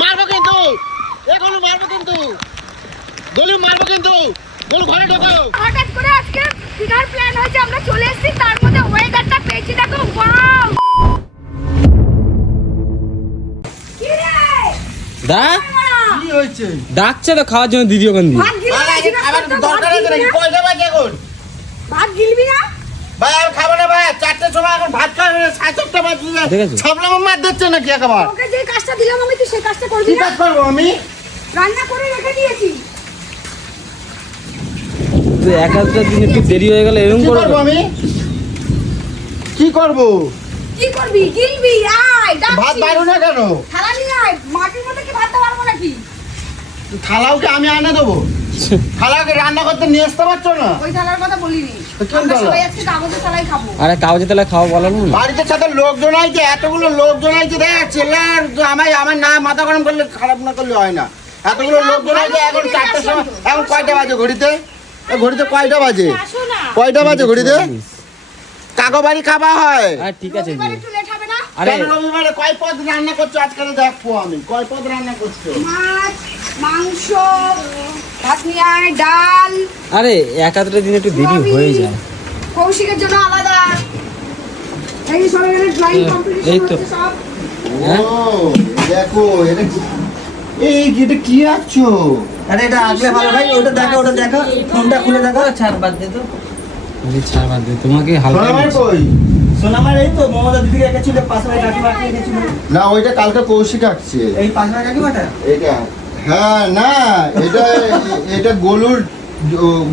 মারবো কিন্তু এখন মারবো কিন্তু গলু মারবো কিন্তু গলু ঘরে ঢোকো। হঠাৎ করে আজকে ডিনার প্ল্যান হয়েছে, আমরা চলে এসেছি, তার মধ্যে ওয়েদারটা পেয়েছি দেখো। ওয়াও কি রে দা কি হয়েছে? ডাকছে তো খাওয়ার জন্য দিদি ওখান দিয়ে। ভাত গিলবি না? আবার দরকার আছে নাকি? কয়টা বাজে এখন? ভাত গিলবি না? ভাই আর খাবো না ভাই, 4টার সময় এখন ভাত খাবে, 7:30 বাজে। ঠিক আছে। ছাবলা মার দিচ্ছে নাকি একবার? ওকে যে কাজটা দিলাম আমি, তুই সেই কাজটা করবি কি না? কাজ করবো আমি? রান্না করে রেখে দিয়েছি। তুই একাধটা দিন একটু দেরি হয়ে গেলে এরকম কি করে করবো আমি? কি করবো? কি করবি? গিলবি, আয় ডাকছি। ভাত পারো না কেন? থালা নিয়ে আয়, মাটির মধ্যে কি ভাত পারবো নাকি? থালাওকে আমি আনে দেবো? থালাকে রান্না করতে নিয়ে আসতে পারছো না? ওই থালার কথা বলিনি, তো কোন আমরা থালা? সবাই আজকে কাগজের থালায় খাবো। আরে কাগজে তাহলে খাওয়া বলো না। বাড়িতে সাথে লোকজন আইছে, এতগুলো লোকজন আইছে, দেখ ছেলের আমার না মাথা গরম করলে খারাপ না করলে হয় না। এতগুলো লোকজন আইছে, এখন 4টার সময়, এখন কয়টা বাজে ঘড়িতে? ঘড়িতে কয়টা বাজে? আসো না, কয়টা বাজে ঘড়িতে? কাকো বাড়ি খাওয়া হয়। আরে ঠিক আছে রবিবার একটু লেট হবে না? আরে কেন রবিবারে কয় পদ রান্না করছো আজকে দেখবো আমি, কয় পদ রান্না করছো? মাছ, মাংস, ভাত নিয়ে আয়, ডাল, আরে একাধটা দিন একটু দেরি হয়ে যায়। কৌশিকের জন্য আলাদা। এই সব এখানে ড্রয়িং কম্পিটিশন এই তো। হচ্ছে সব। ও দেখো এটা এটা কি আঁকছো? আরে এটা আগলে ভালো ভাই, ওটা দেখো, ওটা দেখো, ফোনটা খুলে দেখো। ছাড় বাদ দে তো। আরে ছাড় বাদ দে, তোমাকে হালকা সোনামার কই? সোনামার এই তো মমতা দিদিকে এঁকেছিল, পাশে কাকিমা এঁকেছিল। না ওইটা কালকে কৌশিক আঁকছে। এই পাশে কাকিমাটা এটা হ্যাঁ না এটা এটা গোলুর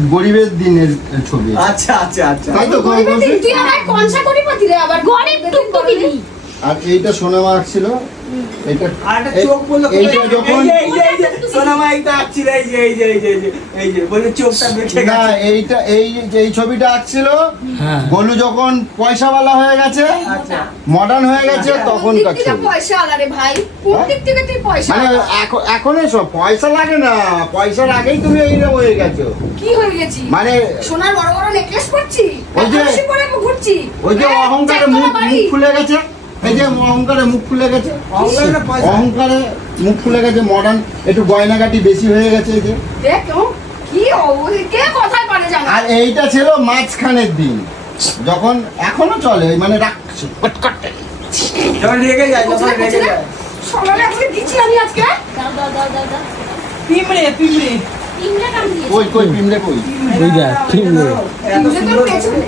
গরিবের দিনের ছবি। আচ্ছা আচ্ছা আচ্ছা। তাই তো গরিবের দিন, তুই আমার কনসা করিপতি রে, আবার গরিব টুকটুকি নেই। আর এইটা সোনামা আঁকছিল। এটা আর একটা চোখ বললো এইটা যখন এই যে সোনামা এইটা আঁকছিল, এই যে এই যে এই যে এই যে এই যে বলে চোখটা বেঁকে না গেছে। এইটা এই ছবিটা আঁকছিল হ্যাঁ গোলু যখন পয়সাওয়ালা হয়ে গেছে, আচ্ছা মডার্ন হয়ে গেছে, তখনকার কোন দিক থেকে ছবি। পয়সা আলা রে ভাই? কোন দিক থেকে তুই পয়সা মানে আলা? এখন সব পয়সা লাগে না, পয়সার আগেই তুমি এইরকম হয়ে গেছো। কি হয়ে গেছি? মানে সোনার বড় বড় নেকলেস পরছি, ওই যে- বেশি পরে ঘুরছি। ওই যে হ্যাঁ, অহংকারে চারতলা মুখ বাড়ি। খুলে গেছে, এই যে অহংকারে মুখ খুলে গেছে, অহংকারে না পয়সা। অহংকারে মুখ খুলে গেছে, মডার্ন একটু গয়নাগাটি বেশি হয়ে গেছে এই যে। দেখ কি কে কথায় পারে জানো? আর এইটা ছিল মাঝখানের দিন, যখন এখনো চলে, মানে রাখছে যখন রেগে যায়, যখন রেগে যায়। সকালে আজকে দিচ্ছি আমি আজকে। দাও দাও দাও দাও দাও। পিমড়ে পিমড়ে তিনটা কাম দিয়েছি। কই কই পিমড়ে কই? ওই দেখ, পিমড়ে। এত তিনটে তো সুন্দর পেছনে।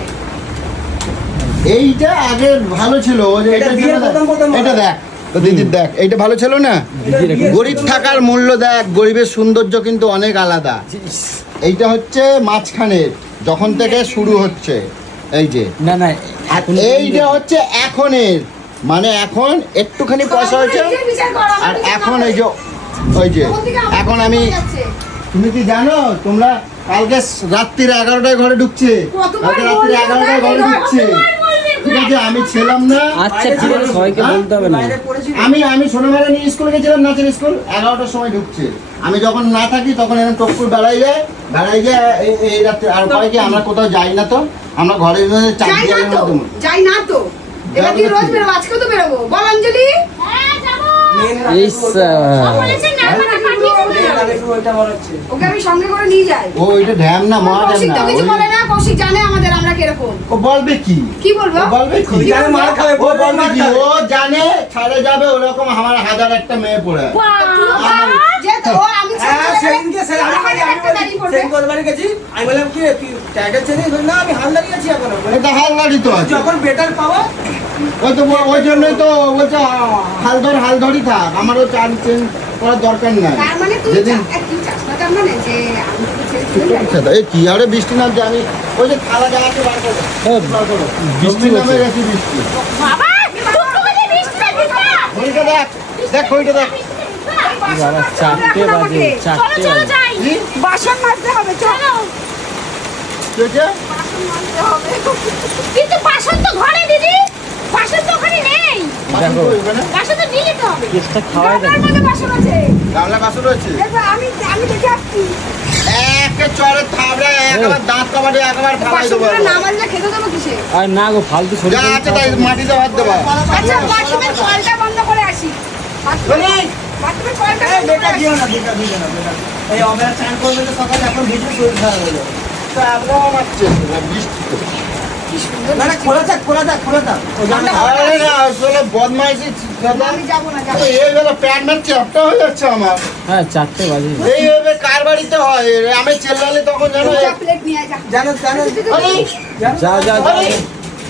এইটা আগে ভালো ছিল, ওই যে এটা এটা বিয়ের ছিল না? প্রথম এটা দেখ তো দিদির দেখ, এইটা ভালো ছিল না? দিদির এখন- গরিব থাকার মূল্য দেখ, গরিবের সৌন্দর্য কিন্তু অনেক আলাদা। এইটা হচ্ছে মাঝখানের, যখন থেকে শুরু হচ্ছে, এই যে। না না আর এখন এইটা হচ্ছে এখনের, মানে এখন একটুখানি পয়সা হয়েছে। নিজের বিচার করো, আমার আর বিচার এখন না এই যে ওই যে তখন থেকে আমার এখন বিচার আমি, হয়ে যাচ্ছে। তুমি কি জানো তোমরা কালকে রাত্রির 11টায় ঘরে ঢুকছে, কতবার কালকে রাত্রির বলবি, 11টায় ঘরে কতবার ঢুকছে। বলবি? ঠিক আছে আমি ছিলাম না, আচ্ছা ঠিক আছে, সবাইকে হ্যাঁ? বলতে হবে না। বাইরে পড়েছিল। আমি সোনামারা নিয়ে স্কুলে গেছিলাম, নাচের স্কুল, 11টার সময় ঢুকছে। আমি যখন না থাকি তখন এরকম টক্কুর বেড়াই যায় এই রাত্রে। আর কয় কি আমরা কোথাও যাই না, তো আমরা ঘরে চার যাই না দিনের তো, মধ্যে যাই না তো। এবার তুই রোজ বেরোবো, আজকেও তো বেরোবো। বল অঞ্জলি। হ্যাঁ যাবো। মেন এই স্যার। বলেছে না মানে পাঠিয়েছে তো। ওইটা মনে হচ্ছে। ওকে আমি সঙ্গে করে নিয়ে যাই। ও এটা ড্যাম না, মহা ড্যাম কৌশিক না, তো কিছু ওই- বলে না, কৌশিক জানে আমাদের আমরা কিরকম। ও বলবে কি? কি বলবো? ও বলবে কি? ওই জানে মার খাবে, ও বলবে কি? ও জানে ছাড়ে যাবে, ওরকম আমার হাজার একটা মেয়ে পড়ে আছে। যে তো ও আমি হ্যাঁ, সেদিনকে সে আমি আমাদের একটা দাঁড়ি পড়বে। সেদিন কোতবাড়ি গেছি, আমি বললাম কি ট্যাগের চেনে না, আমি হালদারি আছি এখনো। এটা হালদারি তো আছে। যখন বেটার পাওয়া ওই তো ওই জন্যই তো বলছে হালধরি থাক, আমারও চান চেঞ্জ করার দরকার নাই। তার মানে তুই যেদিন তুই চাস না, তার মানে যে আমি তোকে ছেড়ে চলে যাই। এই কি আরে বৃষ্টি নামছে, আমি ওই যে থালা জায়গাতে বার করো, বার করো। বৃষ্টি নামে হচ্ছে। গেছে বৃষ্টি। বাবা টুকটুকি বৃষ্টিতে ভিজবা। ঘড়িটা দেখ, দেখ ঘড়িটা দেখ। বাবা 4টে বাজে, 4টে চলো বাজে। যাই। কি? বাসন মাজতে হবে, চলো। কি হয়েছে? বাসন মাজতে হবে। কিন্তু বাসন তো ঘরে দিদি, বাসন তো ওখানে নেই। দেখো ওখানে বাসন তো নিয়ে যেতে হবে। কেসটা খাওয়াই গামলার দেখো। মধ্যে বাসন আছে। গামলা বাসন রয়েছে। দেখো আমি দেখে আসছি। একে চড়ে থাবড়ে একবার দাঁত কাবাটে একবার ফালাই দেবো। বাসনগুলো না মাজলে খেতে দেবো কিসে? আর না গো ফালতু যা আছে তাই মাটিতে ভাত দেবা। আচ্ছা ওয়াশরুমের কলটা বন্ধ করে আসি। বাথরুমের কলটা এই বেটা দিও না, বেটা দিও না, বেটা। এই অবেলা চান করবে তো সকালে, এখন ভিজে শরীর খারাপ হয়ে যাবে। তা আবহাওয়া মারছে, বৃষ্টি তো। কি সুন্দর না, না, খোলা থাক, খোলা থাক, খোলা থাক। ও জানে না। আরে না, আসলে বদমাইশি দাদা। আমি যাবো না, যাবো না। এইবেলা প্যান্ট ম্যান্ট চ্যাপটা হয়ে যাচ্ছে আমার। হ্যাঁ 4টে বাজে এইভাবে কার বাড়িতে হয়? আমি চেল্লালে তখন জানো যা প্লেট নিয়ে আয়, যা। জানো, জানো। আরে, যা যা যা আরে,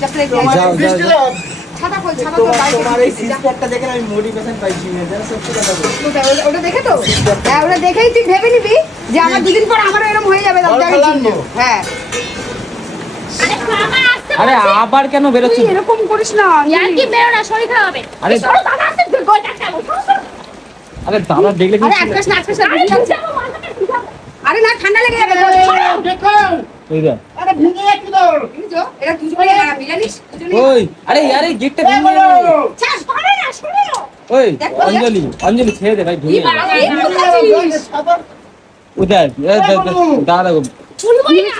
যা প্লেট নিয়ে আয়। যাও, বৃষ্টি যাও। রাত। ছাতা খোল, ছাতা তোর তোমার বাইকে তোমার এই দিচ্ছি, যা। সিস্টারটা দেখে না আমি মোটিভেশন পাইছি না, জানো, সত্যি কথা বলছি। ওটা দেখে তো? হ্যাঁ, ওটা দেখেই তুই ভেবে নিবি যে আমার দুদিন পর আমারও এরকম হয়ে যাবে, তখন আমি খেলাম চিনবো। না। হ্যাঁ। আরে আবার কেন বেরোচ্ছ? তুই এরকম করিস না। ইয়ার্কি বেরো না, শরীর খারাপ হবে। আরে সরো দাদা, আসতে তুই গোলটা খাবো। আরে দাদা দেখলে আরে কি আটকাস না, আটকাস না, আরে ভিজে যাচ্ছে। যাবো, মাথাটা ভিজাবো। আরে না, ঠান্ডা লেগে যাবে। দেখো, ওই দা আরে ভিজে যাচ্ছি তো। বুঝছো? এরা দুজনেই খারাপ, জানিস? দুজনেই ওই আরে গেটটা এ ভেঙে বলো। যাবে। ছাড়, সরে না, সরে না। ওই দেখো, অঞ্জলি অঞ্জলি ছেড়ে দে ভাই ভেঙে যাবে। এই কোথায় ছিলিস? উদার দাদা চুলবই না।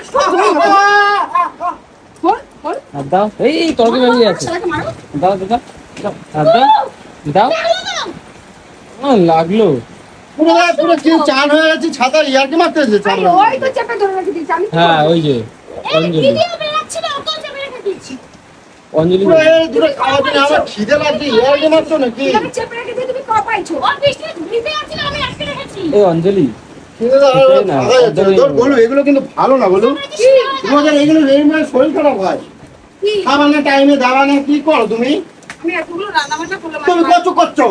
Phone, phone. আর দাও এই তরকারি ভেঙে যাচ্ছে শালাকে মারো। দাও দাদা আর দাও দাও লাগলো পুরো কি চান হয়ে গেছে, ছাতা ইয়ার্কি মারতে এসেছে চান আরে ওই তো চেপে ধরে রেখে দিয়েছি, আমি কি হ্যাঁ করবো? ওই যে এই অঞ্জলি ভিডিও বেরাচ্ছিল, ওকে চেপে রেখে দিয়েছি। অঞ্জলি পুরো এই দুটো খাওয়া দিনে আমার খিদে লাগছে, ইয়ার্কি মারছো নাকি? আমি চেপে রেখে দিয়ে তুমি পাইছো। ও বৃষ্টিতে ভিজে যাচ্ছিল, আমি আটকে রেখেছি। এই অঞ্জলি খিদে তো সেটাই না, ভালো যাচ্ছে না। তোর বলো, এগুলো কিন্তু ভালো না বলো। তোমাদের এগুলো এই মানে শরীর খারাপ হয়। কি? খাবার না টাইমে দাবা না, কি করো তুমি? আমি এতগুলো রান্না বান্না করলাম, তুমি কচু করছো।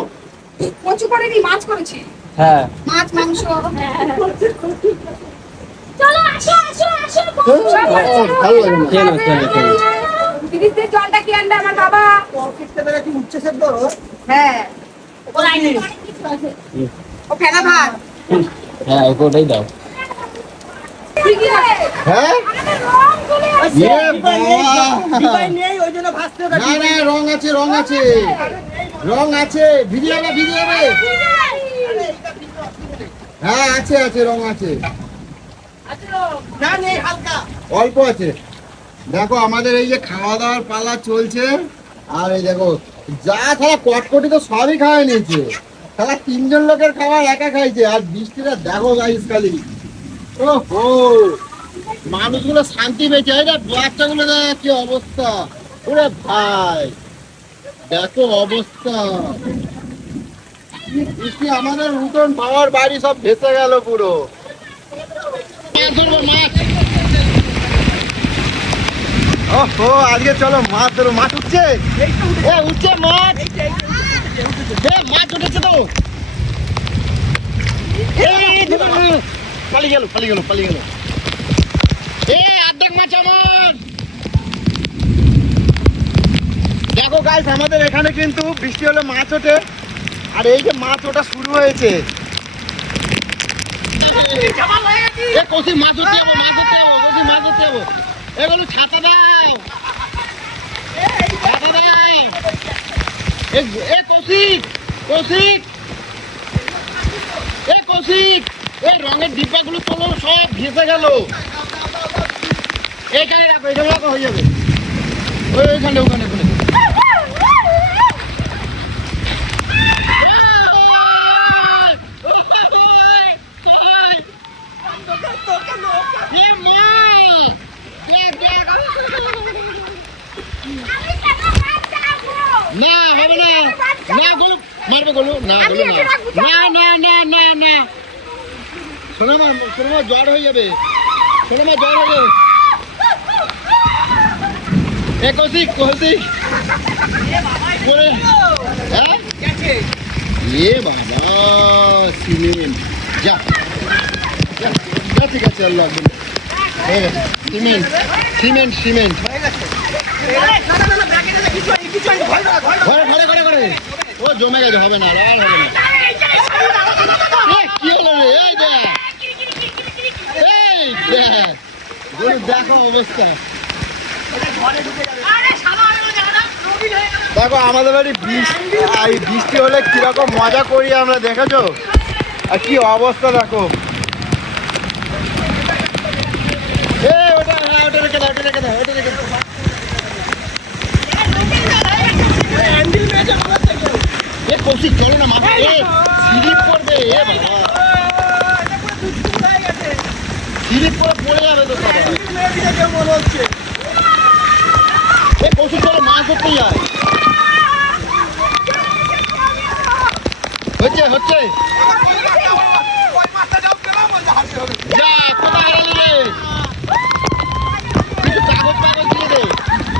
কচু করেনি, মাছ করেছি। হ্যাঁ মাছ, মাংস। চলো, আসো, আসো, আসো। ভালো লাগে না। খেয়ে নাও, খেয়ে নাও, খেয়ে নাও। ফ্রিজের জলটা কি আনবে আমার বাবা? পকেটটা দেখে কি উচ্চ সেদ্ধ? হ্যাঁ, ওর আইনে অনেক কিছু আছে। ও ফেনা ভাত। হ্যাঁ ওকে ওটাই দাও ঠিকই আছে। হ্যাঁ? আমাদের রং চলে আসছে। ইয়ে বাবা। ডিপাই নেই, ওই জন্য ভাসতে হবে। না না, রং আছে, রং আছে, রং আছে, ভিজে যাবে, ভিজে যাবে। হ্যাঁ আছে আছে, রং আছে, না, নেই, হালকা। অল্প আছে। দেখো আমাদের এই যে খাওয়া দাওয়ার পালা চলছে, আর এই দেখো যা খেলা কটকটি তো সবই খাওয়া নিয়েছে, খেলা 3জন লোকের খাবার একা খাইছে। আর বৃষ্টিটা দেখো গাইস খালি, ও হো, মানুষগুলো শান্তি পেয়েছে। এই দেখ বাচ্চাগুলো, দেখ কি অবস্থা, ওরে ভাই দেখো অবস্থা। বৃষ্টি আমাদের উঠোন বাবার বাড়ি সব ভেসে গেল পুরো। মাছ ধরবো, মাছ। ওহো, আজকে চলো মাছ ধরো। মাছ উঠছে, এ উঠছে মাছ, এ মাছ উঠেছে তো। এই ধরো, পালিয়ে গেল, পালিয়ে গেল, পালিয়ে গেল। এ আর্ধেক মাছ আমার। দেখো গাইস, আমাদের এখানে কিন্তু বৃষ্টি হলে মাছ ওঠে, আর এই যে মাছ ওঠা শুরু হয়েছে। এ কৌশিক, মাছ ধরতে যাবো, মাছ ধরতে যাবো, কৌশিক, মাছ ধরতে যাবো। এগুলো ছাতা দাও, ছাতা দাও। এ কৌশিক, কৌশিক, এ কৌশিক, এই রঙের ডিব্বাগুলো তোলো, সব ভেসে গেল। এইখানে রাখো, এখানে রাখো, হয়ে যাবে। ওইখানে, ওখানে, ওখানে। না হবে না, না গোলু মারবে, গোলু না, গোলু না, না না না না না, শোনো মা, শোনো মা, জ্বর হয়ে যাবে, শোনো মা, জ্বর হয়ে যাবে। এ কৌশিক, কৌশিক, হ্যাঁ এ বাবা, সিমেন্ট, যা যা, যা, ঠিক আছে, আল্লাহ হয়ে গেছে, সিমেন্ট, সিমেন্ট, সিমেন্ট। ঘরে ঘরে ঘরে ঘরে, ও জমে গেছে, হবে না, আর হবে না। এ, কি হলো রে? এই দেখ, এই দেখ, গরু দেখো অবস্থা। দেখো আমাদের বাড়ি বৃষ্টি, এই বৃষ্টি হলে কিরকম মজা করি আমরা, দেখেছো? আর কি অবস্থা দেখো। এ ওটা, হ্যাঁ ওটা রেখে দাও, ওটা রেখে দাও, ওটা রেখে দাও। এ কৌশিক চলো না মাথা স্লিপ করবে এ বাবা স্লিপ করে পড়ে যাবে তো সবাই মনে হচ্ছে এ কৌশিক চলো মাছ ধরতে যায় হচ্ছে হচ্ছে যা কোথায় হারালি রে কিছু কাগজ পাগজ দিয়ে দে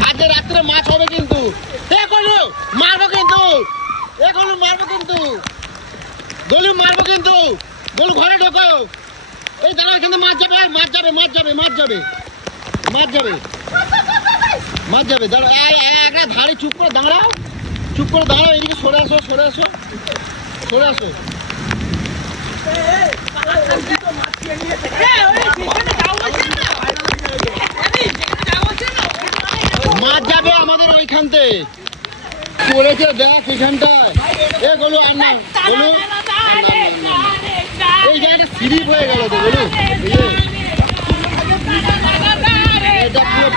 আজকে রাত্রে মাছ হবে কিন্তু এ গলু মারবো কিন্তু এ গলু মারবো কিন্তু গলু মারবো কিন্তু গলু ঘরে ঢোকো এই দাঁড়া এখানে মাছ যাবে মাছ যাবে মাছ যাবে মাছ যাবে মাছ যাবে মাছ যাবে দাঁড়া একটা ধারে চুপ করে দাঁড়াও এদিকে সরে আসো সরে আসো সরে আসো মাছ যাবে আমাদের ওইখানতে পড়েছে দেখ এখানটায় এ গলু আর না গলু এই জায়গাটা স্লিপ হয়ে গেল তো গলু এটা পুরো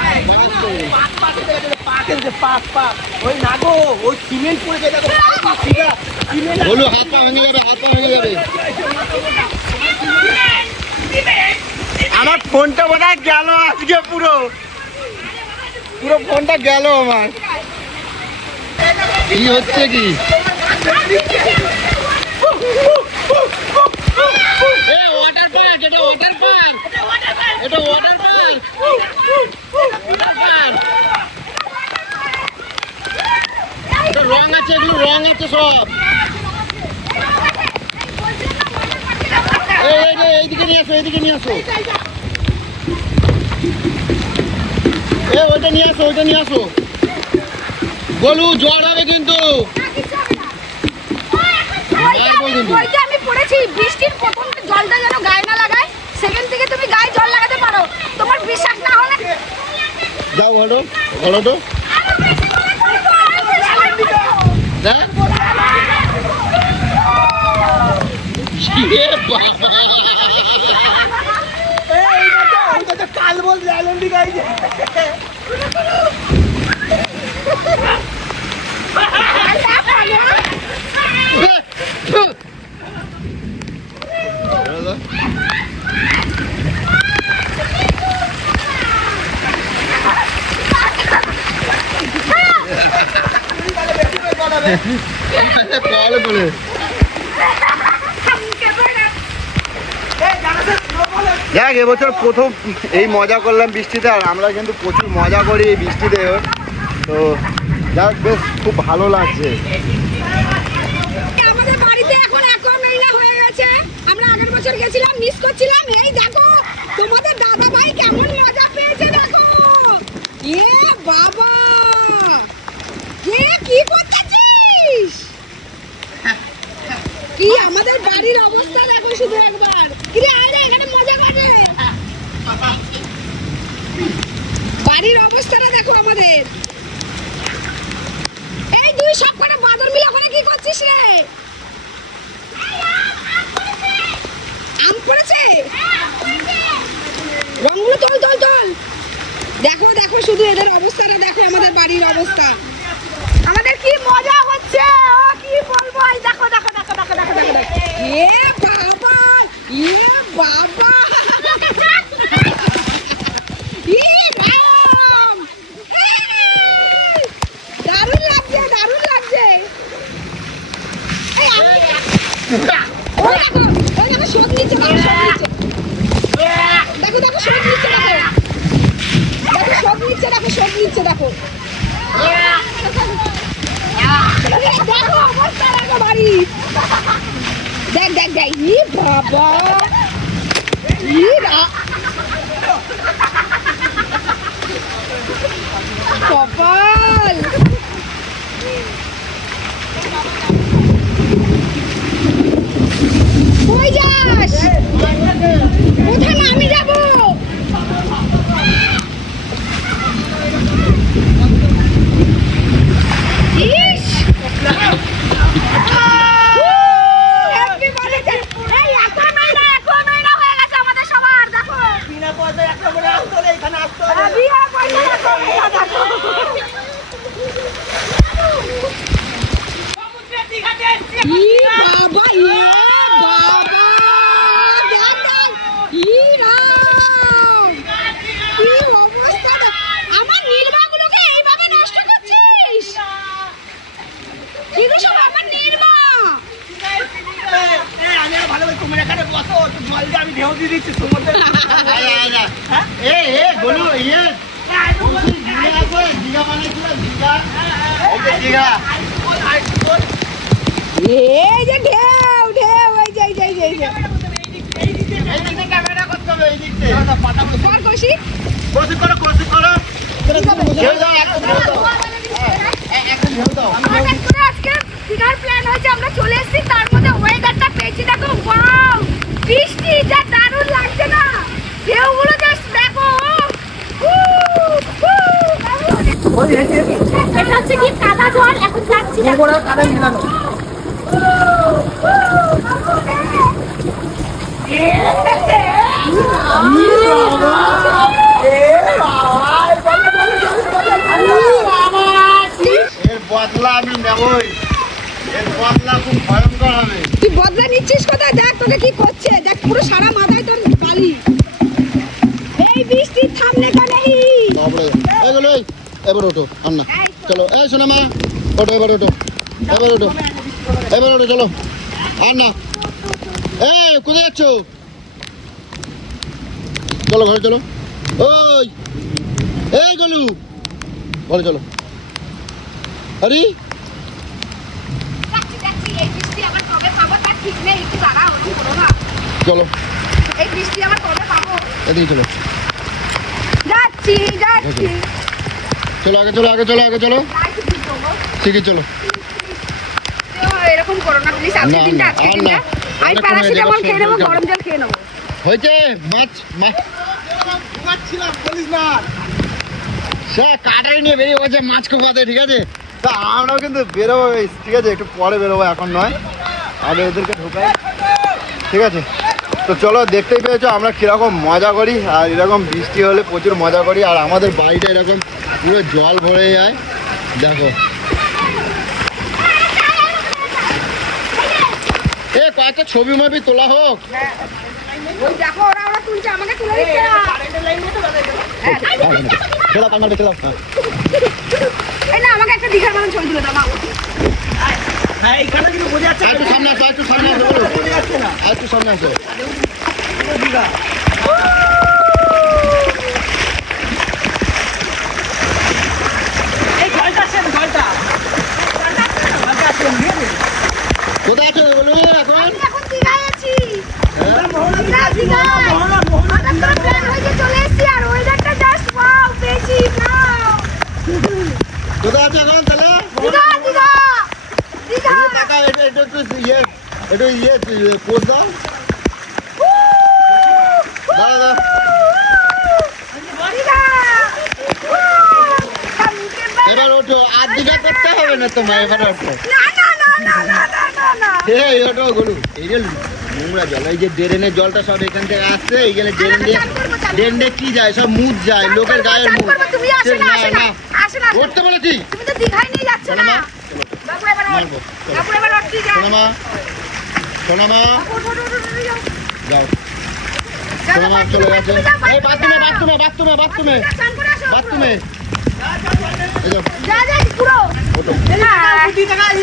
গলু হাত পা ভেঙে যাবে আমার ফোনটা বোধ হয় গেল আজকে পুরো ফোনটা গেল আমার কি হচ্ছে কি ওয়াটার পার্ক এটা ওয়াটার পার্ক এটা ওয়াটার পার্ক এটা রং আছে এগুলো রং আছে সব এইদিকে নিয়ে আসো ওইটা নিয়ে আসো গলু জ্বর হবে কিন্তু ওইটা আমি পড়েছি বৃষ্টির প্রথম জলটা যেন গায়ে না লাগায় সেকেন্ড থেকে তুমি গায়ে জল লাগাতে পারো তোমার বিশ্বাস না হলে যাও হলো তো দেখ কাল বল ল্যান্ডি গাইছে দেখ এবছর প্রথম এই মজা করলাম বৃষ্টিতে আর আমরা কিন্তু প্রচুর মজা করি এই বৃষ্টিতে তো যাক বেশ খুব ভালো লাগছে আমাদের বাড়িতে এখন অ্যাকোয়ামেরিনা হয়ে গেছে আমরা আগের বছর গেছিলাম মিস করছিলাম এই দেখো তোমাদের দাদা ভাই কেমন মজা পেয়েছে দেখো এ বাবা এ কি করতেছিস কি আমাদের বাড়ির অবস্থা দেখো শুধু একবার কি রে আয় রে এখানে মজা করে বাড়ির অবস্থাটা দেখো আমাদের এই দুই সব করে বাদর মিলে ওখানে কি করছিস রে আম পড়েছে রংগুলো তোল দেখো শুধু এদের অবস্থাটা দেখো আমাদের বাড়ির অবস্থা আমাদের কি মজা হচ্ছে ও কি বলবো এই দেখো এ বাবা রাম দারুণ লাগছে এই ওই দেখো শোধ নিচ্ছে দেখো শোধ নিচ্ছে দেখো অবস্থা দেখো বাড়ি দেখ ই বাবা কপাল কই যাস কোথায় না আমি যাবো ইস হ্যাপি বার্থডে এই অ্যাকোয়ামেরিনা হয়ে গেছে আমাদের সবার দেখো বিনা পয়সায় একটা করে আসতো এখানে আসতো বিয়া পয়সা দেখো তোমরা এখানে বসো, একটু জল দিয়ে আমি ঢেউ দিয়ে দিচ্ছি সমুদ্রে। হ্যাঁ? গোলু ইয়ে দীঘা কই? দীঘা মানে কি রে? দীঘা এই যে দীঘা এই যে ঢেউ ঢেউ এই যে এই যে এই যে, এই যে এই দিকে ক্যামেরা করতে হবে এই দিকে কর কষি কোশি করো ঢেউ দাও একটা ঢেউ দাও একটা ঢেউ দাও হঠাৎ করে আজকে দীঘার প্ল্যান হয়েছে, আমরা চলে এসেছি, তার মধ্যে ওয়েদারটা পেয়েছি দেখো, ওয়াও বৃষ্টি, যা দারুণ লাগছে না, ঢেউগুলো জাস্ট দেখো। এটা হচ্ছে কি কাদা জল, এখন যাচ্ছি না। কাদা মিলানো। এর বদলা আমি নেবই, এর বদলা খুব ভয়ঙ্কর হবে। তুই বদলা নিচ্ছিস কোথায়? দেখ তোকে কি করছে, দেখ পুরো সারা মাথায় তোর বালি। এই বৃষ্টি থামনে কা নেই। তারপরে এগুলো এবার ওঠো আর না চলো এই শোনা মা ওঠো এবার ওঠো এবার ওঠো এবার ওঠো চলো আর না এই কোথায় যাচ্ছ চলো ঘরে চলো ওই এই গলু ঘরে চলো আরে যাচ্ছি যাচ্ছি, এই বৃষ্টি আমার কবে পাবো তার ঠিক নেই, একটু দাঁড়া, ওরকম করো না। চলো এই বৃষ্টি আমার কবে পাবো? এদিকে চলো যাচ্ছি যাচ্ছি। চলো আগে চলো আগে চলো আগে চলো যাচ্ছি, কি করবো? ঠিকই চলো তো এরকম করো না প্লিজ, আজকে না, দিনটা না, আজকে আর দিনটা না। আমি অনেক প্যারাসিটামল কমে খেয়ে নেবো, যাবে, গরম জল খেয়ে নেবো। হয়েছে মাছ মাছ বলিস না সে কাটাই নিয়ে বেরিয়ে বলছে মাছ কোপাতে ঠিক আছে তা আমরাও কিন্তু বেরোবো ঠিক আছে একটু পরে বেরোবো এখন নয় আগে এদেরকে ঢোকাই ঠিক আছে তো চলো দেখতেই পেয়েছো আমরা কীরকম মজা করি আর এরকম বৃষ্টি হলে প্রচুর মজা করি আর আমাদের বাড়িটা এরকম পুরো জল ভরে যায় দেখো এ কয়েকটা ছবি মবি তোলা হোক ওই দেখো ওরা ওরা তুলছে, আমাকে তুলে দিচ্ছে না। খেলা পাঙ্গাল খেলা এই না, আমাকে একটা দীঘার মতন ছবি তুলে দাও মা। হ্যাঁ, এইখানে কিন্তু বোঝা যাচ্ছে আর একটু সামনে আসো আর একটু সামনে আসো বলো বোঝা যাচ্ছে না। আর একটু সামনে আসো দীঘা। এই জলটা আসছে না, জলটা। জলটা আসছে না, নিয়ে নে। কোথায় আছো বলো এখন আমি এখন দীঘায় আছি। হ্যাঁ? দীঘা, দীঘায়। হঠাৎ করে প্ল্যান হয়েছে, চলে এসেছি, আর ওয়েদারটা জাস্ট ওয়াও পেয়েছি, ওয়াও। কোথায় আছো এখন তাহলে দীঘা, দীঘা, দীঘা। এই টাকা এটা এটা একটু ইয়ে পোস্ট দাও দাঁড়া দাঁড়া দীঘা। এবার ওঠো আর দিঘা করতে হবে না তোমার এবার ওঠো না, না, না, না, না, না, না, না। এই ওঠো গলু এই যে নোংরা জল এই যে ড্রেনের জলটা সব এখান থেকে আসছে এইখানে ড্রেন দিয়ে ড্রেন দিয়ে কি যায় সব মুখ যায় লোকের গায়ের মুখ তুমি আসো না, আসো না, আসো না। উঠতে বলেছি তুমি তো দীঘায় নিয়ে যাচ্ছ শোনো না। মা বাবু এবার ওঠ। মারবো, চলো। বাবু এবার ওঠ, তুই যা। শোনো মা শোনো মা ওঠ, ওঠ, ওঠ, ওঠ, ওঠ, যাও। যাও যাও, শোনো মা যাও, চলে বাথরুমে, গেছে বাথরুমে যাও, এই বাথরুমে বাথরুমে যাও। বাথরুমে বাথরুমে বাথরুমে বাথরুমে যাও, স্নান করে আসো। বাথরুমে এই যাও যা, যা, পুরো। ওঠো না,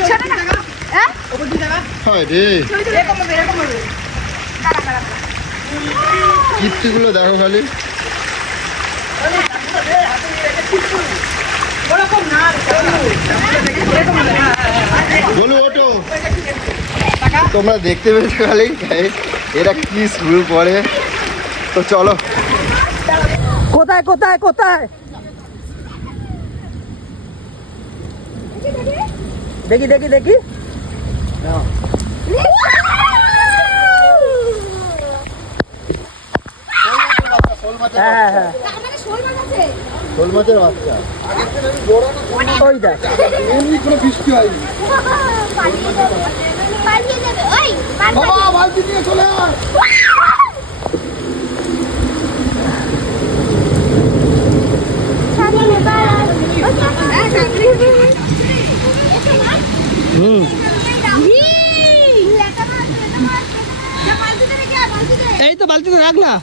ছোট না। হ্যাঁ? হয় রে ছবি তুলে। দাঁড়া, দাঁড়া, দাঁড়া। কীর্তিগুলো দেখো খালি বলু ওঠো তোমরা দেখতে পেয়েছো খালি এরা কি শুরু করে তো চলো কোথায় কোথায় কোথায় দেখি দেখি দেখি হ্যাঁ হ্যাঁ তার মানে শোল মাছ আছে? শোল মাছের বাচ্চা ওইটা পালিয়ে যাবে। পালিয়ে যাবে। ওই, বালতি নিয়ে চলে আয় হ্যাঁ, কাকড়ি। হুম যা, বালতিতে রেখে আয়, বালতিতে। এই তো বালতিতে রাখ না